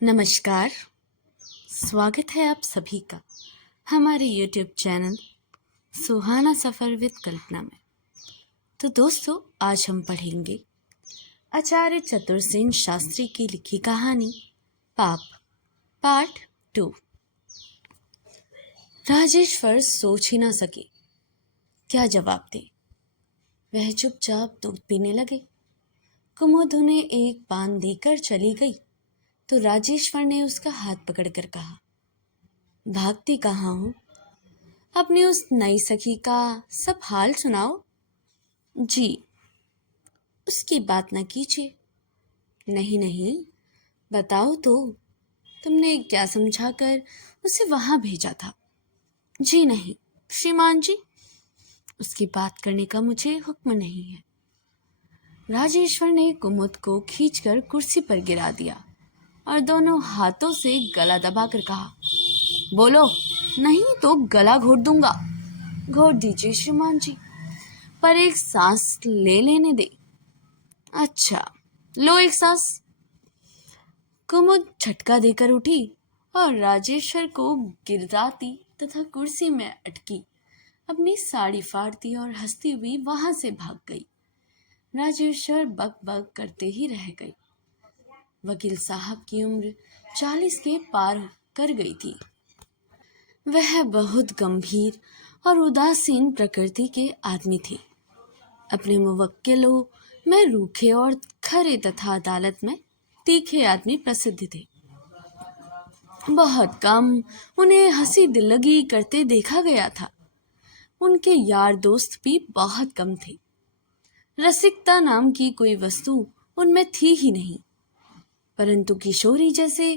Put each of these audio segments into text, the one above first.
नमस्कार। स्वागत है आप सभी का हमारे YouTube channel Suhana Safar with Kalpana में। तो दोस्तों, आज हम पढ़ेंगे आचार्य चतुरसेन शास्त्री की लिखी कहानी पाप पार्ट 2। राजेश्वर सोच ही ना सके क्या जवाब दे। वह चुपचाप दूध पीने लगे। कुमुद उन्हें एक पान देकर चली गई तो राजेश्वर ने उसका हाथ पकड़कर कहा, भागती कहाँ हो? अपनी उस नई सखी का सब हाल सुनाओ। जी, उसकी बात न कीजिए। नहीं नहीं, बताओ तो, तुमने क्या समझाकर उसे वहां भेजा था? जी नहीं श्रीमान जी, उसकी बात करने का मुझे हुक्म नहीं है। राजेश्वर ने कुमुद को खींचकर कुर्सी पर गिरा दिया और दोनों हाथों से गला दबाकर कहा, बोलो, नहीं तो गला घोट दूंगा। घोट दीजिए श्रीमान जी, पर एक सांस ले लेने दे। अच्छा, लो एक सांस। कुमुद झटका देकर उठी और राजेश्वर को गिराती तथा कुर्सी में अटकी अपनी साड़ी फाड़ दी और हंसती हुई वहां से भाग गई। राजेश्वर बक बक करते ही रह गई। वकील साहब की उम्र 40 के पार कर गई थी। वह बहुत गंभीर और उदासीन प्रकृति के आदमी थे। अपने मुवक्किलों में रूखे और खरे तथा अदालत में तीखे आदमी प्रसिद्ध थे। बहुत कम उन्हें हंसी दिल्लगी करते देखा गया था। उनके यार दोस्त भी बहुत कम थे। रसिकता नाम की कोई वस्तु उनमें थी ही नहीं। परंतु किशोरी जैसे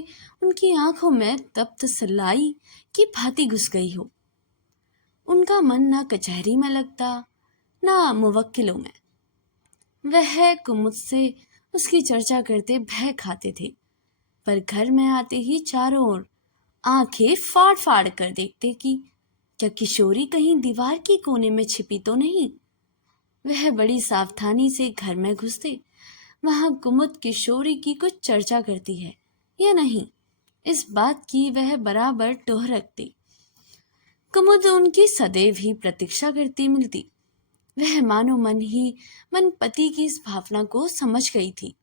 उनकी आंखों में तप्त सलाई की भांति घुस गई हो। उनका मन ना कचहरी में लगता, ना मुवक्किलों में। वह कुमुद से उसकी चर्चा करते भय खाते थे, पर घर में आते ही चारों ओर आंखें फाड़ फाड़ कर देखते कि क्या किशोरी कहीं दीवार की कोने में छिपी तो नहीं। वह बड़ी सावधानी से घर में घुसते। वहां कुमुद किशोरी की कुछ चर्चा करती है या नहीं, इस बात की वह बराबर टोह रखती। कुमुद उनकी सदैव ही प्रतीक्षा करती मिलती। वह मानो मन पति की इस भावना को समझ गई थी,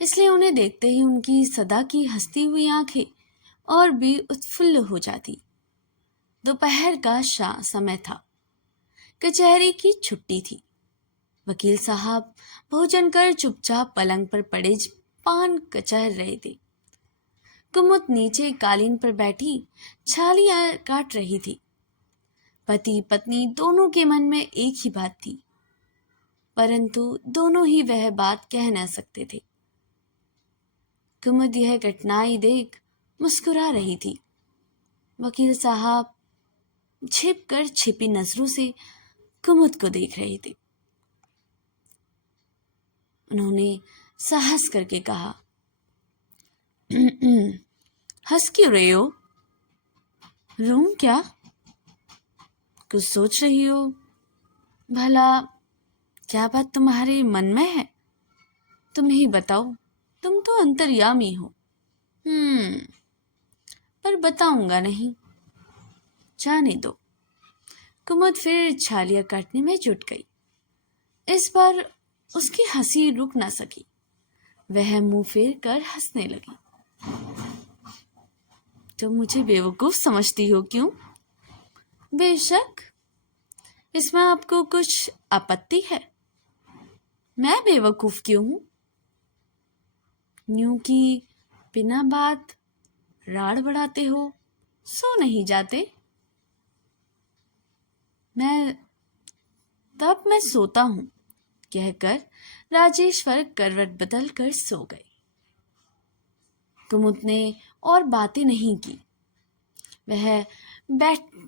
इसलिए उन्हें देखते ही उनकी सदा की हंसती हुई आंखें और भी उत्फुल्ल हो जाती। दोपहर का समय था। कचहरी की छुट्टी थी। वकील साहब भोजन कर चुपचाप पलंग पर पड़े पान कचर रहे थे। कुमुद नीचे कालीन पर बैठी छालियां काट रही थी। पति पत्नी दोनों के मन में एक ही बात थी, परंतु दोनों ही वह बात कह न सकते थे। कुमुद यह कठिनाई देख मुस्कुरा रही थी। वकील साहब छिप कर छिपी नजरों से कुमुद को देख रहे थे। उन्होंने साहस करके कहा, हंस क्यों रहे हो? रूम क्या? कुछ सोच रही हो? भला क्या बात तुम्हारे मन में है? तुम ही बताओ, तुम तो अंतर्यामी हो। पर बताऊंगा नहीं। जाने दो। कुमुद फिर छालियां काटने में जुट गई। इस बार उसकी हंसी रुक ना सकी। वह मुंह फेर कर हंसने लगी। तुम मुझे बेवकूफ समझती हो क्यों? बेशक। इसमें आपको कुछ आपत्ति है? मैं बेवकूफ क्यों हूं? यूं कि बिना बात राड़ बढ़ाते हो, सो नहीं जाते। मैं सोता हूं, कहकर राजेश्वर करवट बदल कर सो गए। कुमुद ने और बातें नहीं की। वह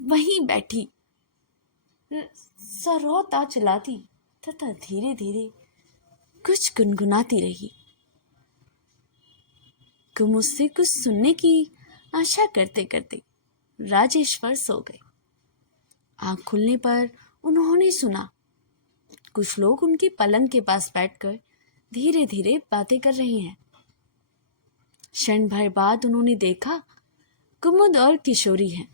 वहीं बैठी सरौता चलाती तथा धीरे धीरे कुछ गुनगुनाती रही। कुमुद से कुछ सुनने की आशा करते करते राजेश्वर सो गए। आंख खुलने पर उन्होंने सुना कुछ लोग उनकी पलंग के पास बैठकर धीरे धीरे बातें कर रहे हैं। क्षण भर बाद उन्होंने देखा कुमुद और किशोरी हैं।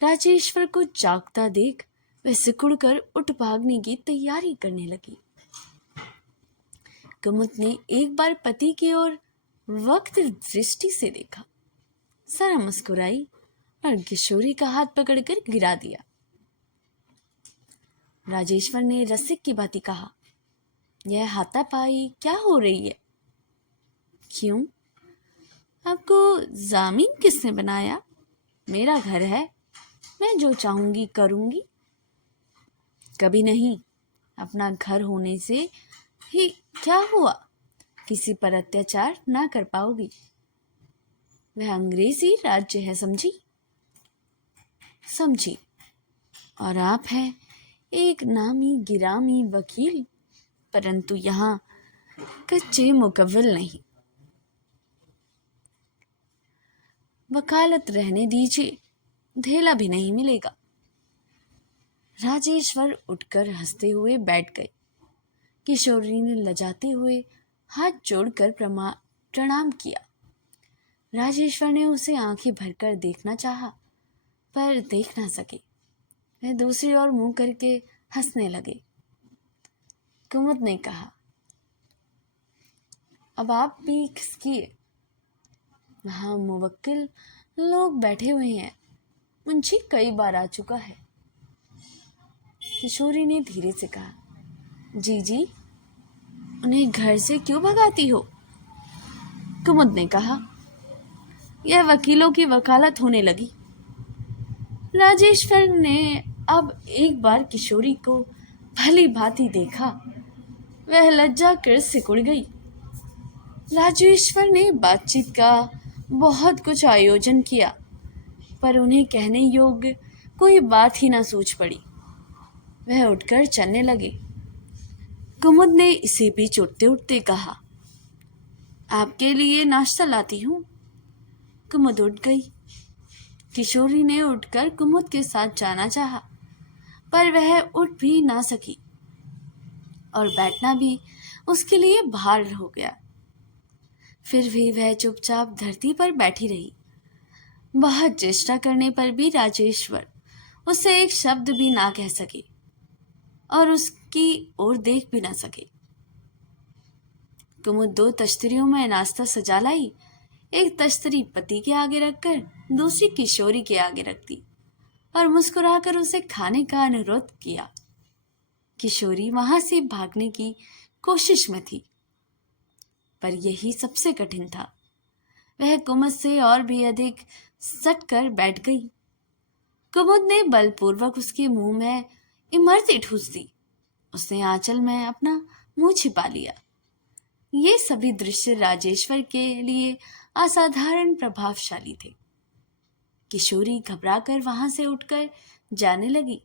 राजेश्वर को जागता देख वह सिकुड़कर उठ भागने की तैयारी करने लगी। कुमुद ने एक बार पति की ओर वक्त दृष्टि से देखा, जरा मुस्कुराई और किशोरी का हाथ पकड़कर गिरा दिया। राजेश्वर ने रसिक की भांति कहा, यह हाथापाई क्या हो रही है? क्यों? आपको जामीन किसने बनाया? मेरा घर है, मैं जो चाहूंगी करूंगी। कभी नहीं। अपना घर होने से ही क्या हुआ? किसी पर अत्याचार ना कर पाओगी। वह अंग्रेजी राज्य है, समझी? समझी। और आप हैं एक नामी गिरामी वकील, परंतु यहाँ कच्चे मुकव्वल नहीं। वकालत रहने दीजिए, धेला भी नहीं मिलेगा। राजेश्वर उठकर हंसते हुए बैठ गए। किशोरी ने लजाते हुए हाथ जोड़कर प्रणाम किया। राजेश्वर ने उसे आंखें भरकर देखना चाहा, पर देख ना सके। वह दूसरी ओर मुंह करके हंसने लगे। कुमुद ने कहा, अब आप भी खिसकिए। वहाँ मुवक्किल लोग बैठे हुए हैं, मुंशी कई बार आ चुका है। किशोरी ने धीरे से कहा, जी, उन्हें घर से क्यों भगाती हो? कुमुद ने कहा, यह वकीलों की वकालत होने लगी। राजेश्वर ने अब एक बार किशोरी को भली भांति देखा। वह लज्जा कर सिकुड़ गई। राजेश्वर ने बातचीत का बहुत कुछ आयोजन किया, पर उन्हें कहने योग्य कोई बात ही ना सूझ पड़ी। वह उठकर चलने लगे। कुमुद ने इसी बीच उठते उठते कहा, आपके लिए नाश्ता लाती हूँ। कुमुद उठ गई। किशोरी ने उठकर कुमुद के साथ जाना चाहा, पर वह उठ भी ना सकी और बैठना भी उसके लिए भार हो गया। फिर भी वह चुपचाप धरती पर बैठी रही। बहुत चेष्टा करने पर भी राजेश्वर उसे एक शब्द भी ना कह सके और उसकी ओर देख भी ना सके। कुमुद 2 तश्तरियों में नाश्ता सजा लाई। एक तश्तरी पति के आगे रखकर दूसरी किशोरी के आगे रख दी और मुस्कुराकर उसे खाने का अनुरोध किया। किशोरी वहां से भागने की कोशिश में थी, पर यही सबसे कठिन था। वह कुमुद से और भी अधिक सट कर बैठ गई। कुमुद ने बलपूर्वक उसके मुंह में इमरती ठूस दी। उसने आंचल में अपना मुंह छिपा लिया। ये सभी दृश्य राजेश्वर के लिए असाधारण प्रभावशाली थे। किशोरी घबराकर वहां से उठकर जाने लगी।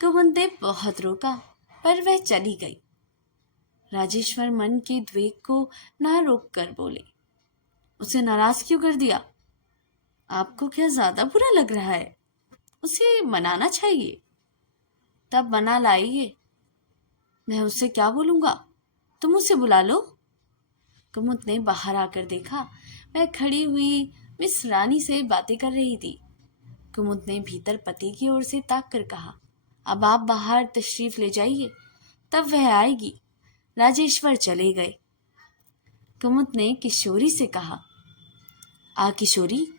कुमुद ने बहुत रोका, पर वह चली गई। राजेश्वर मन के द्वेग को ना रोक कर बोले, उसे नाराज क्यों कर दिया? आपको क्या ज्यादा बुरा लग रहा है? उसे मनाना चाहिए। तब मना लाइए। मैं उससे क्या बोलूंगा? तुम उसे बुला लो। कुमुद ने बाहर आकर देखा, मैं खड़ी हुई मिस रानी से बातें कर रही थी। कुमुद ने भीतर पति की ओर से ताक कर कहा, अब आप बाहर तशरीफ ले जाइए, तब वह आएगी। राजेश्वर चले गए। कुमुद ने किशोरी से कहा, आ किशोरी,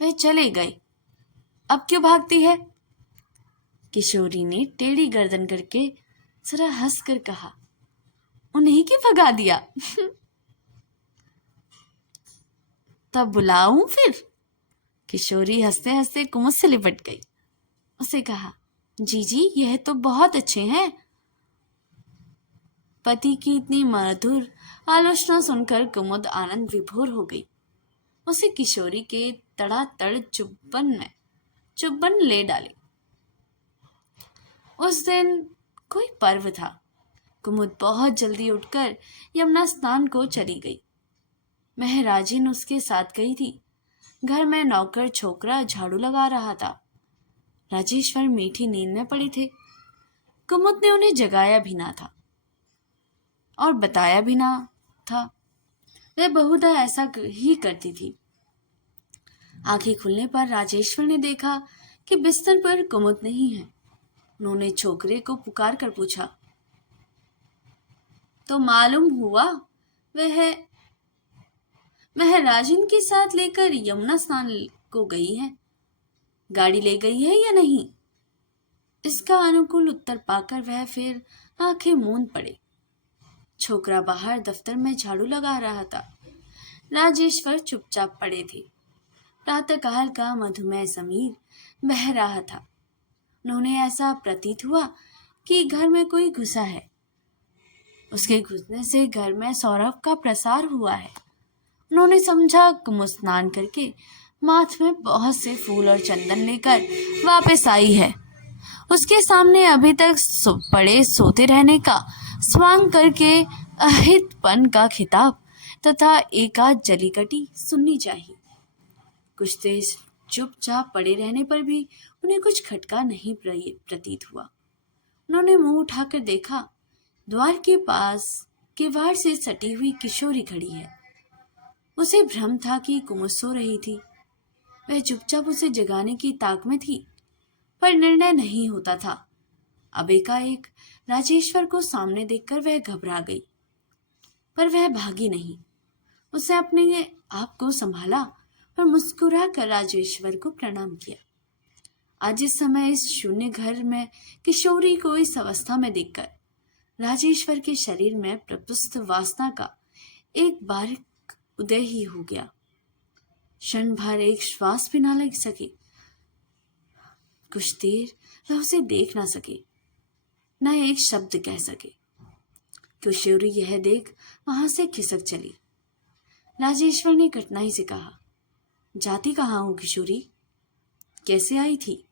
वह चले गए, अब क्यों भागती है? किशोरी ने टेढ़ी गर्दन करके जरा हंस कर कहा, उन्हें क्यों भगा दिया? तब बुलाऊं फिर? किशोरी हंसते हंसते कुमुद से लिपट गई। उसे कहा, जी, यह तो बहुत अच्छे हैं। पति की इतनी मधुर आलोचना सुनकर कुमुद आनंद विभोर हो गई। उसे किशोरी के तड़ातड़ चुब्बन ले डाले। उस दिन कोई पर्व था। कुमुद बहुत जल्दी उठकर यमुना स्नान को चली गई। महराजिन उसके साथ गई थी। घर में नौकर छोकरा झाड़ू लगा रहा था। राजेश्वर मीठी नींद में पड़े थे। कुमुद ने उन्हें जगाया भी ना था और बताया भी ना था। वह बहुधा ऐसा ही करती थी। आंखें खुलने पर राजेश्वर ने देखा कि बिस्तर पर कुमुद नहीं है। उन्होंने छोकरे को पुकार कर पूछा, तो मालूम हुआ वह राजिन के साथ लेकर यमुना स्नान को गई है। गाड़ी ले गई है या नहीं? इसका अनुकूल उत्तर पाकर वह फिर आंखें मूंद पड़े। छोकरा बाहर दफ्तर में झाड़ू लगा रहा था। राजेश्वर चुपचाप पड़े थे। प्रातःकाल का मधुमेह समीर बह रहा था। उन्होंने ऐसा प्रतीत हुआ कि घर में कोई घुसा है। उसके घुसने से घर में सौरभ का प्रसार हुआ है। उन्होंने समझा कुमुद स्नान करके माथ में बहुत से फूल और चंदन लेकर वापस आई है। उसके सामने अभी तक पड़े सोते रहने का स्वांग करके अहितपन का खिताब तथा एकाध जलीकटी सुननी चाहिए। कुछ देर चुपचाप पड़े रहने पर भी उन्हें कुछ खटका नहीं प्रतीत हुआ। उन्होंने मुंह उठाकर देखा, द्वार के पास किवाड़ से सटी हुई किशोरी खड़ी है। उसे भ्रम था कि कुमुद सो रही थी। वह चुपचाप उसे जगाने की ताक में थी, पर निर्णय नहीं होता था। अब एकाएक राजेश्वर को सामने देखकर वह घबरा गई, पर वह भागी नहीं। उसने अपने आप को संभाला और मुस्कुरा कर राजेश्वर को प्रणाम किया। आज इस समय इस शून्य घर में किशोरी को इस अवस्था में देखकर राजेश्वर के शरीर में प्रपुस्त वासना का एक बारीक उदय ही हो गया। क्षण भर एक श्वास भी ना लग सके। कुछ देर वह उसे देख ना सके, न एक शब्द कह सके। किशोरी यह देख वहां से खिसक चली। राजेश्वर ने कठिनाई से कहा, जाती कहाँ हो किशोरी? कैसे आई थी?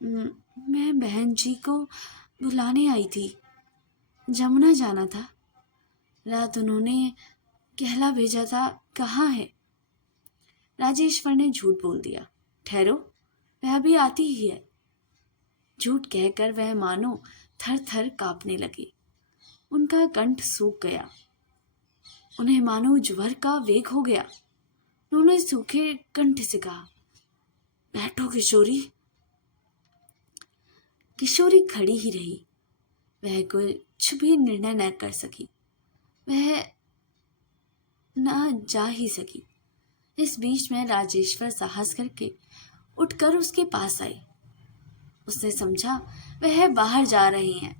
मैं बहन जी को बुलाने आई थी। जमुना जाना था। रात उन्होंने कहला भेजा था। कहाँ है? राजेश्वर ने झूठ बोल दिया। ठहरो, वह अभी आती ही है। झूठ कहकर वह मानो थर थर कांपने लगे। उनका कंठ सूख गया। उन्हें मानो ज्वर का वेग हो गया। उन्होंने सूखे कंठ से कहा, बैठो किशोरी। किशोरी खड़ी ही रही। वह कुछ भी निर्णय न कर सकी। वह न जा ही सकी। इस बीच में राजेश्वर साहस करके उठकर उसके पास आई। उसने समझा वह बाहर जा रहे हैं।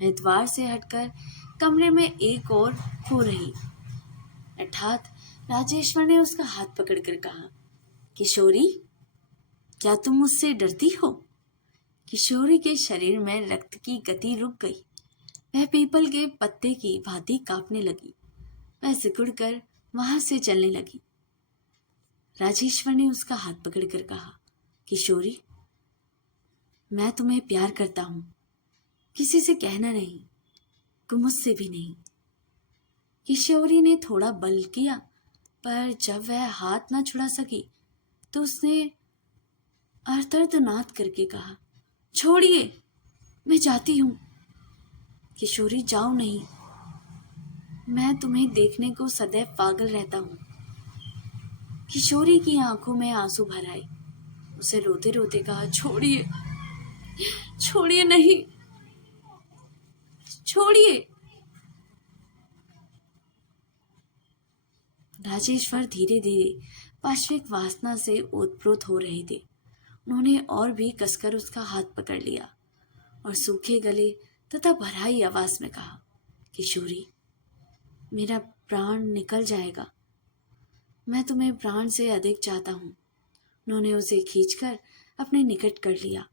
वह द्वार से हटकर कमरे में एक और हो रही। अर्थात राजेश्वर ने उसका हाथ पकड़कर कहा, किशोरी, क्या तुम मुझसे डरती हो? किशोरी के शरीर में रक्त की गति रुक गई। वह पीपल के पत्ते की भांति कांपने लगी। वह सिकुड़कर वहां से चलने लगी। राजेश्वर ने उसका हाथ पकड़कर कहा, किशोरी, मैं तुम्हें प्यार करता हूं। किसी से कहना नहीं, कुमुद से भी नहीं। किशोरी ने थोड़ा बल किया, पर जब वह हाथ न छुड़ा सकी तो उसने अर्थार्तनाद करके कहा, छोड़िए, मैं जाती हूं। किशोरी, जाओ नहीं। मैं तुम्हें देखने को सदैव पागल रहता हूं। किशोरी की आंखों में आंसू भर आए। उसे रोते रोते कहा, छोड़िए, छोड़िए, नहीं, छोड़िए। राजेश्वर धीरे धीरे पाश्विक वासना से ओतप्रोत हो रहे थे। उन्होंने और भी कसकर उसका हाथ पकड़ लिया और सूखे गले तथा भराई आवाज में कहा, किशोरी, मेरा प्राण निकल जाएगा। मैं तुम्हें प्राण से अधिक चाहता हूं। उन्होंने उसे खींचकर अपने निकट कर लिया।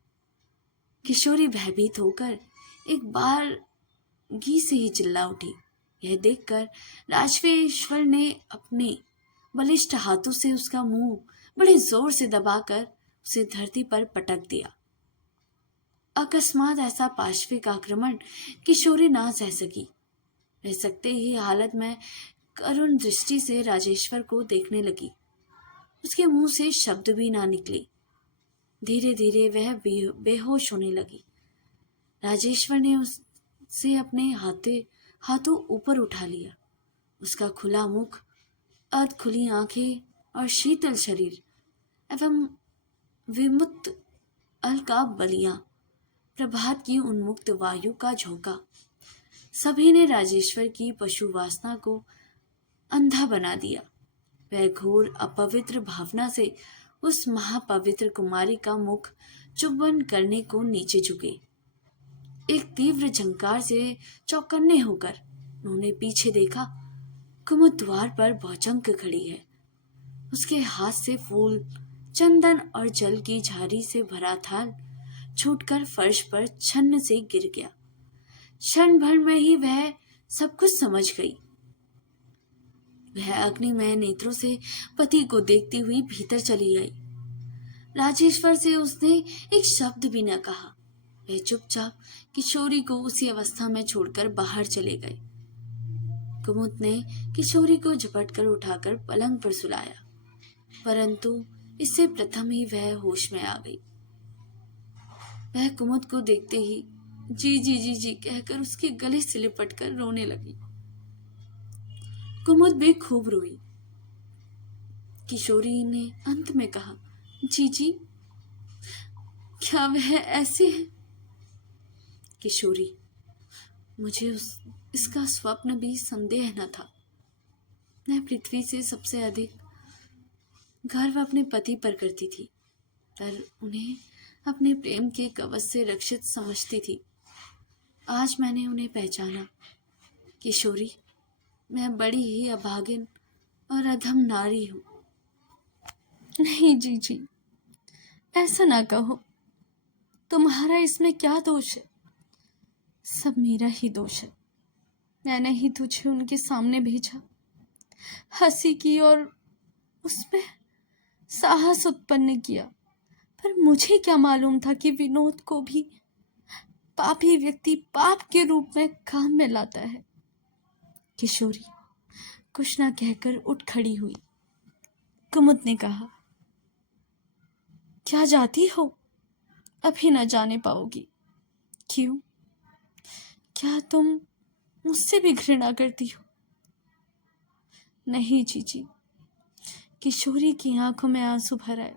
किशोरी भयभीत होकर एक बार घी से ही चिल्ला उठी। यह देखकर राजवेश्वर ने अपने बलिष्ठ हाथों से उसका मुंह बड़े जोर से दबाकर उसे धरती पर पटक दिया। अकस्मात ऐसा पाशविक आक्रमण किशोरी ना सह सकी। वह सकते ही हालत में करुण दृष्टि से राजेश्वर को देखने लगी। उसके मुंह से शब्द भी ना निकले। धीरे धीरे वह बेहोश होने लगी। राजेश्वर ने उसे अपने हाथों ऊपर उठा लिया। उसका खुला मुख अर्ध खुली आंखें और शीतल शरीर एवं विमुक्त अलका बलियां, प्रभात की उन्मुक्त वायु का झोंका, सभी ने राजेश्वर की पशु वासना को अंधा बना दिया। वह घोर अपवित्र भावना से उस महापवित्र कुमारी का मुख चुंबन करने को नीचे झुके। एक तीव्र झंकार से चौकन्ने होकर उन्होंने पीछे देखा। कुमुद द्वार पर भौचंक खड़ी है। उसके हाथ से फूल, चंदन और जल की झारी से भरा थाल छूटकर फर्श पर छन्न से गिर गया। क्षण भर में ही वह सब कुछ समझ गई। वह अग्निमय नेत्रों से पति को देखती हुई भीतर चली आई। राजेश्वर से उसने एक शब्द भी न कहा। वह चुपचाप किशोरी को उसी अवस्था में छोड़कर बाहर चले गए। कुमुद ने किशोरी को झपटकर उठाकर पलंग पर सुलाया, परंतु इससे प्रथम ही वह होश में आ गई। वह कुमुद को देखते ही जी जी जी जी कहकर उसके गले से लिपटकर रोने लगी। कुमुद भी खूब रोई। किशोरी ने अंत में कहा, जीजी, क्या वह ऐसे है? किशोरी, मुझे इसका स्वप्न भी संदेह न था। मैं पृथ्वी से सबसे अधिक गर्व अपने पति पर करती थी, पर उन्हें अपने प्रेम के कवच से रक्षित समझती थी। आज मैंने उन्हें पहचाना। किशोरी, मैं बड़ी ही अभागिन और अधम नारी हूँ। नहीं जीजी, ऐसा ना कहो। तुम्हारा इसमें क्या दोष है? सब मेरा ही दोष है। मैंने ही तुझे उनके सामने भेजा, हंसी की और उसमें साहस उत्पन्न किया, पर मुझे क्या मालूम था कि विनोद को भी पापी व्यक्ति पाप के रूप में काम में लाता है। किशोरी कुछ ना कहकर उठ खड़ी हुई। कुमुद ने कहा, क्या जाती हो? अभी न जाने पाओगी। क्यों? क्या तुम मुझसे भी घृणा करती हो? नहीं जीजी। किशोरी की आंखों में आंसू भर आए।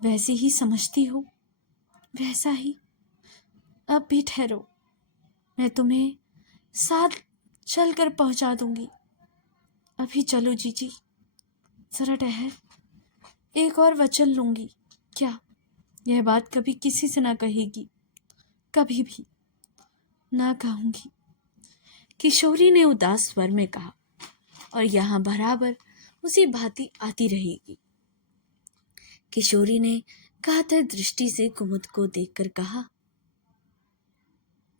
वैसे ही समझती हो, वैसा ही। अब भी ठहरो, मैं तुम्हें साथ चलकर पहुंचा दूंगी। अभी चलो जीजी, जरा ठहर। एक और वचन लूंगी। क्या यह बात कभी किसी से ना कहेगी? कभी भी ना कहूंगी, किशोरी ने उदास स्वर में कहा, और यहाँ बराबर उसी भांति आती रहेगी। किशोरी ने कातर दृष्टि से कुमुद को देखकर कहा,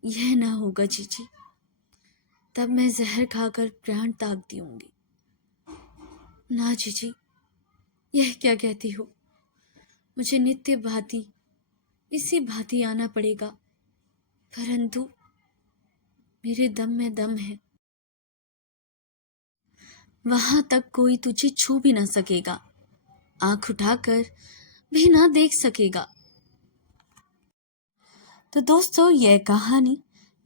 यह ना होगा जीजी, तब मैं जहर खाकर प्राण त्याग दूंगी। ना जीजी, यह क्या कहती हो? मुझे नित्य भांति इसी भांति आना पड़ेगा, परंतु मेरे दम में दम है। वहां तक कोई तुझे छू भी ना सकेगा, आंख उठाकर भी ना देख सकेगा। तो दोस्तों, यह कहानी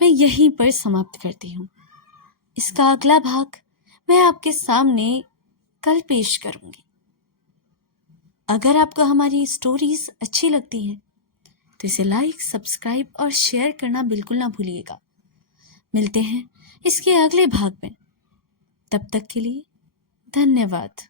मैं यहीं पर समाप्त करती हूँ। इसका अगला भाग मैं आपके सामने कल पेश करूंगी। अगर आपको हमारी स्टोरीज अच्छी लगती हैं तो इसे लाइक, सब्सक्राइब और शेयर करना बिल्कुल ना भूलिएगा। मिलते हैं इसके अगले भाग में। तब तक के लिए धन्यवाद।